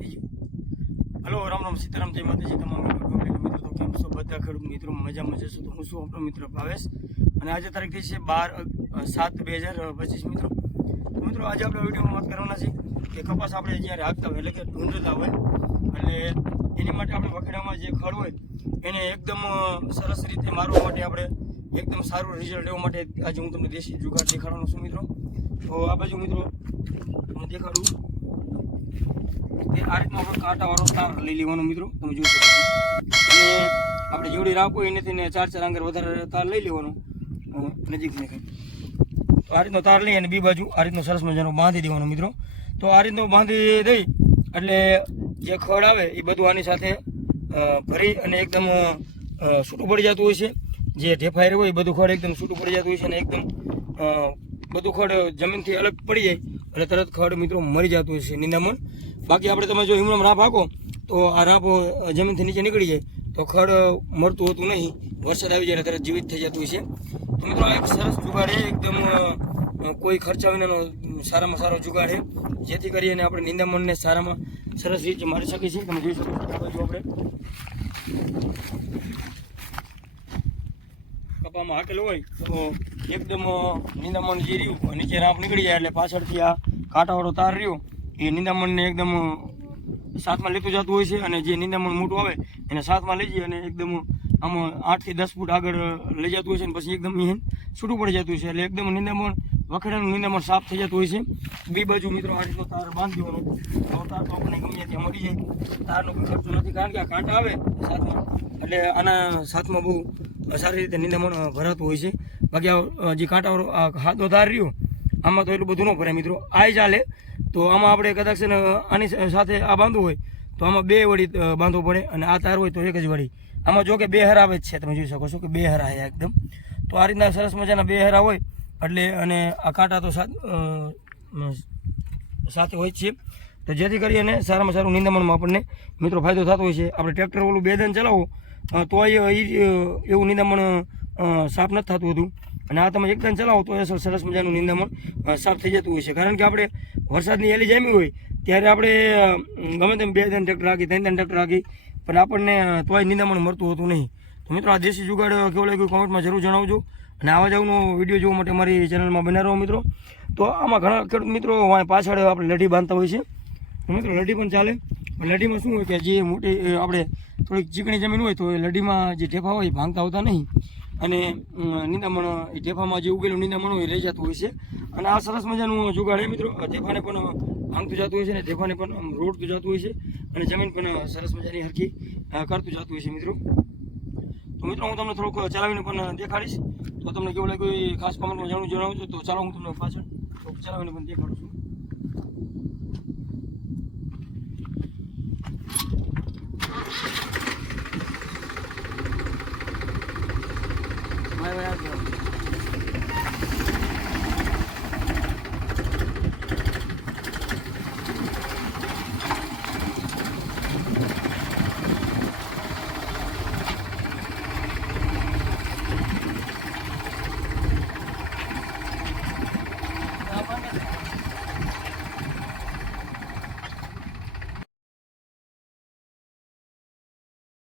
થઈ હલો, રામ રામ, સીતારામ, જય માતાજી, તમામ મિત્રો તો કેમ છો? બધા ખેડૂત મિત્રો, મજામાં જશો તો હું છું આપણો મિત્ર ભાવેશ. અને આજે તારીખ થઈ છે બાર સાત બે હજાર પચીસ મિત્રો. મિત્રો, આજે આપણે વિડીયોમાં વાત કરવાના છે કે કપાસ આપણે જ્યારે હાંકતા હોય, એટલે કે ઢૂંઢતા હોય, એટલે એની માટે આપણે વખેડામાં જે ખડ હોય, એને એકદમ સરસ રીતે મારવા માટે આપણે એકદમ સારું રિઝલ્ટ લેવા માટે આજે હું તમને દેશી જુગાડ દેખાડવાનો છું મિત્રો. તો આ બાજુ મિત્રો, હું દેખાડું. કે આ રીતનો આપણે કાંટાવાળો તાર લઈ લેવાનો મિત્રો, તમે જોઈ શકો છો. અને આપણે જોડી રાખો એનાથી ને ચાર ચાર આંગર વધારે તાર લઈ લેવાનો. નજીક નજીક તો આ રીતનો તાર લઈ અને બી બાજુ આ રીતનો સરસ મજાનો બાંધી દેવાનો મિત્રો. તો આ રીતનો બાંધી દઈ, એટલે જે ખડ આવે એ બધું આની સાથે ભરી અને એકદમ છૂટું પડી જતું હોય છે. જે ઢેફાઈ રહ્યું હોય એ બધું ખડ એકદમ છૂટું પડી જતું હોય છે અને એકદમ બધું ખડ જમીનથી અલગ પડી જાય. એટલે તરત ખડ મિત્રો મરી જતું છે, નિંદામણ. બાકી આપણે તમે જો હિમણમ રાપ હાકો, તો આ રાપ જમીનથી નીચે નીકળી જાય, તો ખડ મળતું હોતું નહીં, વરસાદ આવી જાય તરત જીવિત થઈ જતું છે. તો મિત્રો એક સરસ જુગાડ છે, એકદમ કોઈ ખર્ચા વિનાનો સારામાં સારો જુગાડ છે. જેથી કરીને આપણે નિંદામણને સારામાં સરસ રીતે મારી શકીએ છીએ. તમે જોઈ શકો છો આપણે કપામાં હાકેલું હોય, તો એકદમ નિંદામણ જે નીચે રાંપ નીકળી જાય એટલે પાછળથી આ કાંટાવાળો તાર રહ્યો, એ નિંદામણને એકદમ સાતમાં લેતું જતું હોય છે અને જે નિંદામણ મોટું આવે, એને સાથમાં લઈ જઈએ અને એકદમ આમાં આઠથી દસ ફૂટ આગળ લઈ જતું હોય છે અને પછી એકદમ અહીં છૂટું પડી જતું હોય છે. એટલે એકદમ નિંદામણ વખેડાનું નિંદામણ સાફ થઈ જતું હોય છે. બી બાજુ મિત્રો આ રીતનો તાર બાંધી દેવાનો આવો તાર તો આપણને ગમે ત્યાં મળી જાય. તારનો કોઈ ખર્ચો નથી કારણ કે આ કાંટા આવે સાથમાં એટલે આના સાથમાં બહુ સારી રીતે નિંદામણ ભરાતું હોય છે. બાકી જે કાંટાવાળો, આ હાથનો તાર રહ્યો આમાં તો એટલું બધું ન ભરાય મિત્રો. આ ચાલે. તો આમાં આપણે કદાચ છે ને આની સાથે આ બાંધવું હોય, તો આમાં બે વળી બાંધવું પડે અને આ તાર હોય તો એક જ વળી. આમાં જો કે બે હરા આવે જ છે, તમે જોઈ શકો છો કે બે હરા એકદમ. તો આ રીતના સરસ મજાના બે હરા હોય, એટલે અને આ કાંટા તો સાથે હોય જ છે. તો જેથી કરીને સારામાં સારું નિંદામણમાં આપણને મિત્રો ફાયદો થતો હોય છે. આપણે ટ્રેક્ટર ઓલું બે બેદન ચલાવો તો તોય એવું નિંદામણ સાફ નથી થતું હતું. અને આ તમે એકદમ ચલાવો તો સરસ મજાનું નિંદામણ સાફ થઈ જતું હોય છે. કારણ કે આપણે વરસાદની એલી જામી હોય ત્યારે આપણે ગમે તેમ બે ત્રણ ટ્રેક્ટર રાખી, ત્રણ ત્રણ ટ્રેક્ટર રાખી, પણ આપણને તોય નિંદામણ મળતું હોતું નહીં. તો મિત્રો આ દેશી જુગાડ કેવો લાગ્યું કોમેન્ટમાં જરૂર જણાવજો. અને આવા જાવનો વીડિયો જોવા માટે મારી ચેનલમાં બના રહો મિત્રો. તો આમાં ઘણા ખેડૂત મિત્રો પાછળ આપણે લઢી બાંધતા હોય છે. મિત્રો લઢી પણ ચાલે. લઢીમાં શું હોય કે જે મોટી આપણે થોડીક ચીકણી જમીન હોય તો એ લઢીમાં જે ઢેફા હોય એ ભાંગતા હોતા નહીં. અને નિંદામણ ઢેફામાં જે ઉગેલું નિંદામણ એ રહી જતું હોય છે. અને આ સરસ મજાનું જુગાડ એ મિત્રો. ઢેફાને પણ ભાંગતું જતું હોય છે અને ઢેફાને પણ રોડતું જતું હોય છે અને જમીન પણ સરસ મજાની હરખી કરતું જતું હોય છે મિત્રો. તો મિત્રો, હું તમને થોડુંક ચલાવીને પણ દેખાડીશ. તો તમને કેવું લાગ્યું એ ખાસ કમેન્ટમાં જાણવું જણાવજો. તો ચાલો હું તમને પાછળ ચલાવીને પણ દેખાડું છું. é.